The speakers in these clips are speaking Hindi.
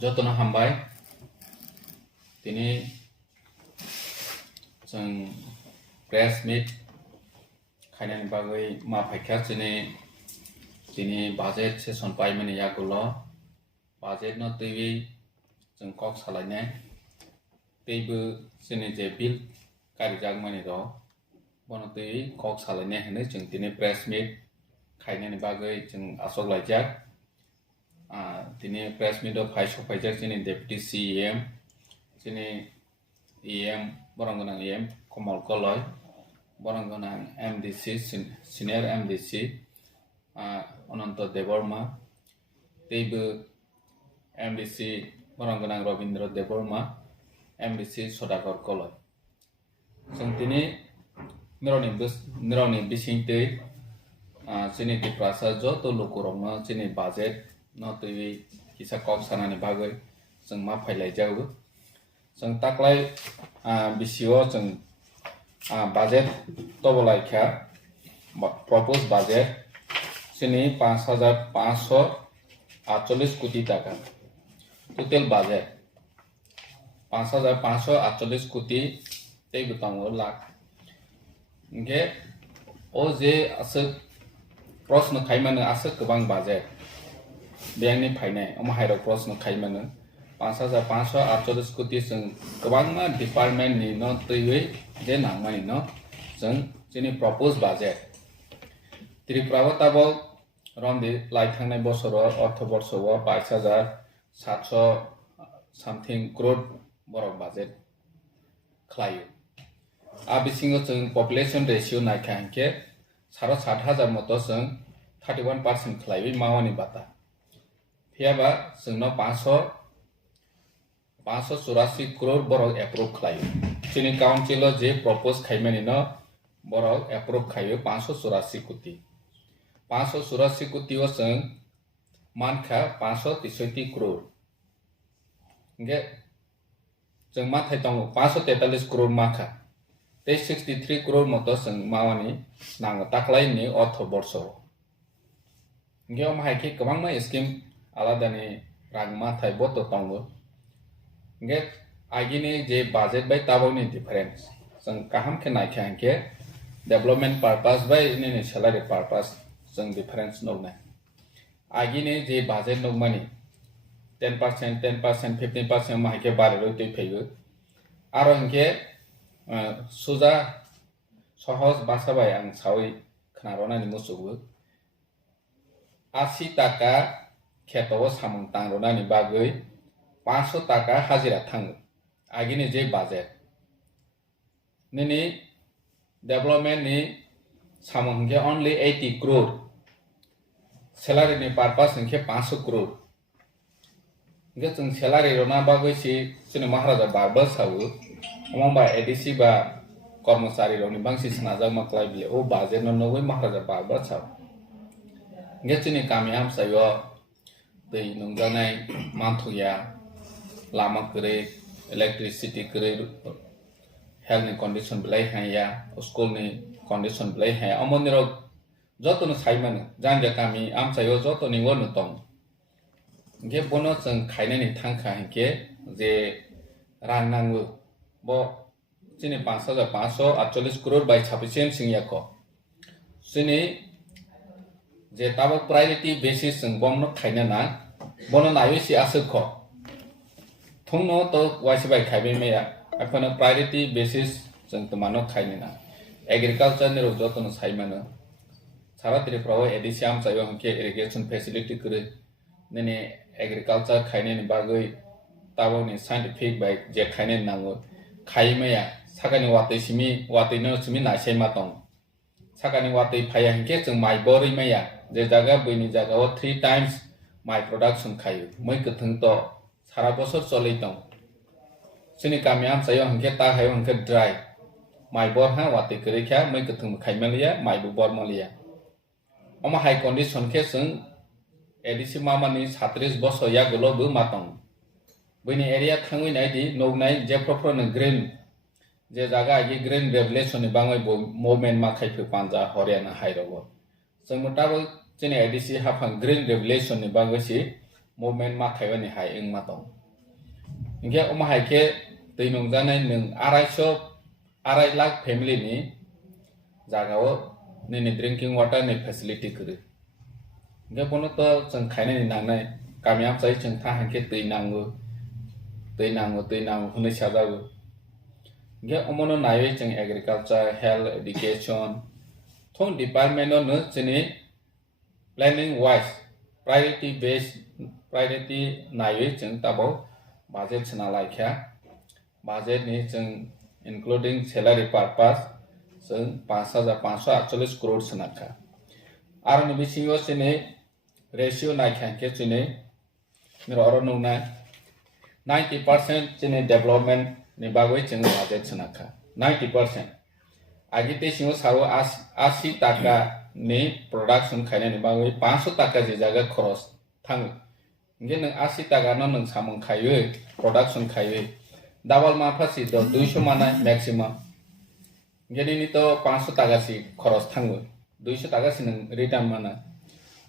Jotona hambai tini जों press meet खायनायनि बागै मा फायखा दिनै budget session पाइमानि यागुलो budget no Tuwi जों kok सालायनाय teibo जोंनि जे bill कारिजाक मानि रो बनो Tuwi kok सालायनाय होनो जों दिनै press meet खायनायनि बागै जों आसक लायजाक दिनै press meet of फाय सफायजाक जोंनि deputy CEM जोंनि EM Boranggonang EM Komal Koloi Boranggonang MDC Senior MDC Ononto Deborma Teibo MDC Boranggonang Robindra Deborma MDC Sodakor Koloi जों दिनै निरनि बिसिंतै जोंनि दिप्रासा जत लोकरंनो जोंनि बाजेट न Tuwi किसा कक सानानि बागै जों मा फायलायजायो जों ताक्लाय बिसिओ जों बाजेट तबलायखा प्रपोज बाजेट जोंनि 5,548 कोटी टाका टोटल बाजेट 5,548 कोटी तैबो दङो लाख ओंके ओ जे आसो प्रश्न खायमानो आसो गोबां बाजेट बेंनि फायनाय अमाहायरो प्रश्न खायमानो 5,548 कोटी जों गोबां डिपार्टमेंट नि न Tuwi जे नांमानि न जों जोंनि प्रपोज बाजेट त्रिपुराव ताबो रंदि लाइथांनाय बोसोर अर्थ वर्षव 22,700 समथिंग करोड़ बरक बाजेट Khlaiui बिसिङो जों पपुलेशन रेशियो नायखांके 7,000 मतो जों 31% Khlaiui मावनि बाता फियाबा जोंनो 584 करोड़ बरक एप्रूव Khlaiui जोंनि काउंसिल जे प्रपोज खायमानि न बरक एप्रूव खायो 584 कोटी 584 कोटी जों मानखा 563 करोड़ ओंके जों माथाय दङ 543 करोड़ माखा 63 करोड़ मतो जों मावानि नाङो ताक्लायनि अर्थ वर्ष ओंके अमाहायखि गोबां मा स्कीम आलादानि रां माथाय बतो दङ ओंके आगिनि जे बाजेट बाय ताबोनि डिफरेंस जों काहाम के नायखांके डेवलपमेंट पर्पस बाय नि सैलरी पर्पस जों डिफरेंस नोनाय आगिनि जे बाजेट नोमानि 10% 15% माहायके बारेरो दै फैगो आरो इनके सुजा सहज बासाबाय आं सावै खनारनानि मुसुबो 80 टाका खेतव सामं तांरनानि बागै 500 टाका हाजिरा थाङो आगिनि जे बाजेट निनि डेवलपमेंट नि सामंगे only 80 करोड़ सैलरी नि पर्पस इनके 500 करोड़ इनके जों सैलरी रोना बागै सि जोंनि महाराजा बारबा सावो अमबा ADC बा कर्मचारी रोनि बांसि सनाजा मक्लाय बिले ओ बाजेट न नगै महाराजा बारबा साव इनके जोंनि गामि आमसायो दै नंजानाय मानथुया लामा करे इलेक्ट्रिसिटी करे हेल्थ नि कंडीशन ब्लाय हाया स्कूल नि कंडीशन ब्लाय हाया अमनिरो जतनो साइमानो जानजा गामि आमसायो जतनो वनो दं इनके बनो जों खायनायनि थांखा इनके जे रां नांगो बो जोंनि 5,548 करोड़ बाय साफिसियेंट सिंयाखो जोंनि जे ताबो प्रायोरिटी बेसिस जों बमनो खायना ना बनो नायसि आसोखो थंनो तो वाइसबाय खायबे मेया अपन प्रायोरिटी बेसिस जों तो मानो खायने ना एग्रीकल्चर ने जतनो साइमानो सारा त्रिपुराव ADC आमसायो इनके इरिगेशन फेसिलिटी करे नेने एग्रीकल्चर खायने बागै ताबोनि साइंटिफिक बाय जे खायने नांगो खायमेया सागानि वातैनो सिमी नायसाय मा दं सागानि वातै फाया इनके जों माइ बोरै मैया जे जागा बैनि जागाव 3 टाइम्स माइ प्रोडक्शन खायो मै गथों तो सारा बोसोर चलै दं जोंनि गामि आमसायो इनके ताहायो इनके ड्राई माइ बरहा वातै करेख्या मै गथों खायमालिया माइबो बरमलिया अमा हाई कंडीशन के जों ADC मामानि 36 बोसोर या गलोबो मा दं बैनि एरिया थांवैनाय दि नौनाय जे प्रफरन ग्रीन जे जागा ये ग्रीन रेवलेशन नि बाङै मुभमेन्ट मा खाइफो पान्जा हरियाना हाइरबो जों मुताबो जोंनि ADC हाफां ग्रीन रेवलेशन नि बाङैसि मुभमेन्ट मा खाइबानि हाय इं मा दं इंगे अमा हायके दै नंजानाय नों 2.5 लाख फेमिलि नि जागाव नि ड्रिंकिं वाटर नि फेसिलिटी करे इंगे बनो तो जों खाइनाय नांनाय गामियाव जाय जों था हायके दै नांगो होनै साजाबो इंगे अमनो नायै जों एग्रीकल्चर हेल्थ एजुकेशन थों डिपार्टमेंट नो जोंनि प्लानिंग वाइज प्रायोरिटी नायै जों ताबाव बाजेट सोना लायखा बाजेट नि जों इंक्लूडिंग सैलरी पर्पस जों 5,548 करोड़ सोनाखा आरो नि बिसिङाव जोंनि रेशियो नायखा के जोंनि मिरर नंना 90% जोंनि डेभलपमेन्ट नि बागै जों बाजेट सोनाखा 90% आगिते सिङाव सावो 80 टाका नि प्रोडक्शन खायनायनि बागै 500 टाका जे जागा खरस थाङो इंगे नों 80 टाका नों सामों खायो प्रोडक्शन खायो डाबल माफासि 200 मानाय मैक्सिमम इंगे नि तो 500 टाका सि खरस थाङो 200 टाका सि नों रिटर्न माना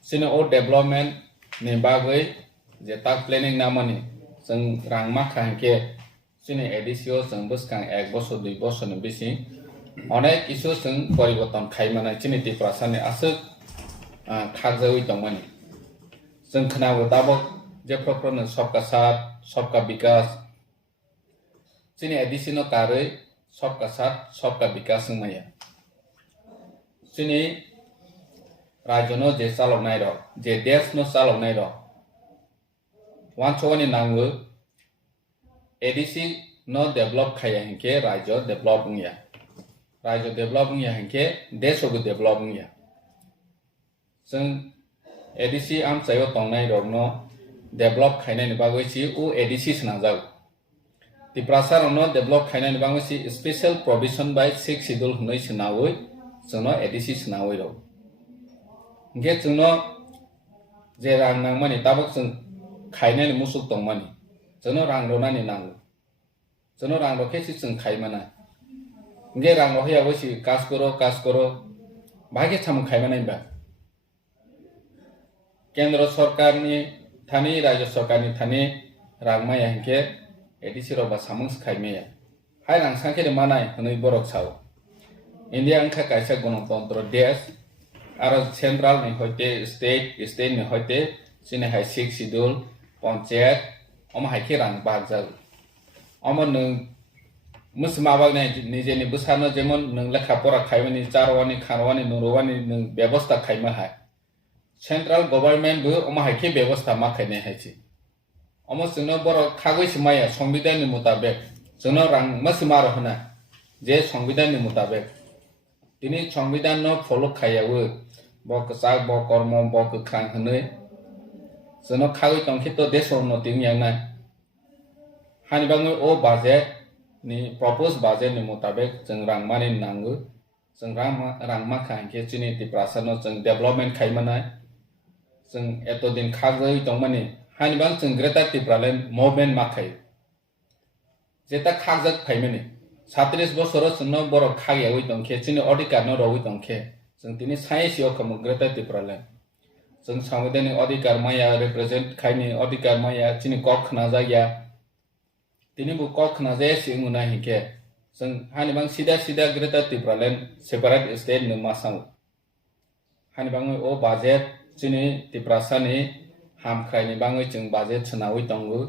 सिनो ओ डेभलपमेन्ट नि बागै जे ता प्लानिंग नामानि जों रां मा खांके जोंनि ADC जों बसखां 1 बोसोर 2 बोसोरनि बिसि अनेक इशु जों परिवर्तन खायमानाय जोंनि त्रिपुरासानि आसो खागजावै दंमोन जों खोनाबो दाबो जे प्रप्रनो सबका साथ सबका विकास जोंनि ADC नो कारै सबका साथ सबका विकास माया जोंनि राज्यनो जे चालौनाय र जे देशनो चालौनाय र वानसवानि नांगो ADC no develop khaya hinke राज्य develop ngya hinke desho go develop ngya जों ADC am sayo tongnai rogno develop khainai ni bagoi si u ADC sna jaw Tiprasa no develop khainai ni bagoi si special provision by 6 schedule hnoi snawoi जोंनो ADC snawoi ro nge जोंनो जे रां नांमानि ताबक जों खायनाय नि मुसुक दंमानि जोंनो रां रनानि नांगो जोंनो रां रखेसि जों खायमाना इंगे रां रखैयाबो सि कास करो भागे साम खायमानाय बा केंद्र सरकारनि थानि राज्य सरकारनि थानि रांमाया हिंके ADC रबा सामंस खायमाया हाय रां सांखे मानाय हनै बरक साव इंडिया अंखा कायसा गणतंत्र देश आरो सेंट्रल नि होते स्टेट नि होते सिने हाय 6 शिड्यूल पंचायत अम हायके रां बागजाल अम नों मुसमाबागनाय निजेनि बुसानो जेमन नों लेखा परा खायमानि चारवानि खारवानि नुरवानि नों व्यवस्था खायमा हाय सेंट्रल गवर्नमेंट बो अम हायके व्यवस्था मा खायनाय हायसि अम जोंनो बर खागै समाया संविधान नि मुताबिक जोंनो रां मसमार होना जे संविधान नि मुताबिक दिनै संविधान नो फलो खायावो बक साग ब कर्म बक खां हनै जोंनो खागै तंखे तो देश उन्नति यांना हानि बाङै ओ बाजेट नि प्रपोज बाजेट नि मुताबिक जों रां मानि नांगो जों रां मा खांके जोंनि त्रिपुरासानो जों डेभलपमेन्ट खायमानाय जों एतो दिन खागै दंमानि हानि बां जों ग्रेटर त्रिपुरालेण्ड मुभमेन्ट मा खायो जेता खागजाक फायमानि 37 बोसोर जोंनो बर खायावै दंखे जोंनि अधिकार न रवै दंखे जों दिनै साइसियो खम ग्रेटर त्रिपुरालेण्ड जों संविधानिक अधिकार माया रिप्रेजेंट खायनि अधिकार माया जोंनि कक खना जाया दिनै बु कक खना जाया सिमुना हिके जों हानि बां सीधा ग्रेटर त्रिपुरालेण्ड सेपारेट स्टेट न मासाव हानि बां ओ बाजेट जोंनि त्रिपुरासानि हामख्रायनि बाङै जों बाजेट सोनावै दंगो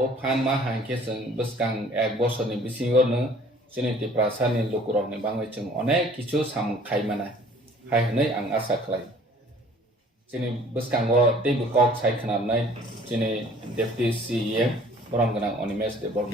ओ फान मा हांके जों बसकां 1 बोसोरनि बिसिङावनो जोंनि त्रिपुरासानि लोकरनि बाङै जों अनेक किछु साम खायमाना हाय हनै आं आसा खालायो जोंनि बसकांगो दैबो कक सायखनानै जोंनि डेप्युटी CEM बरम गोनां अनिमेश देबल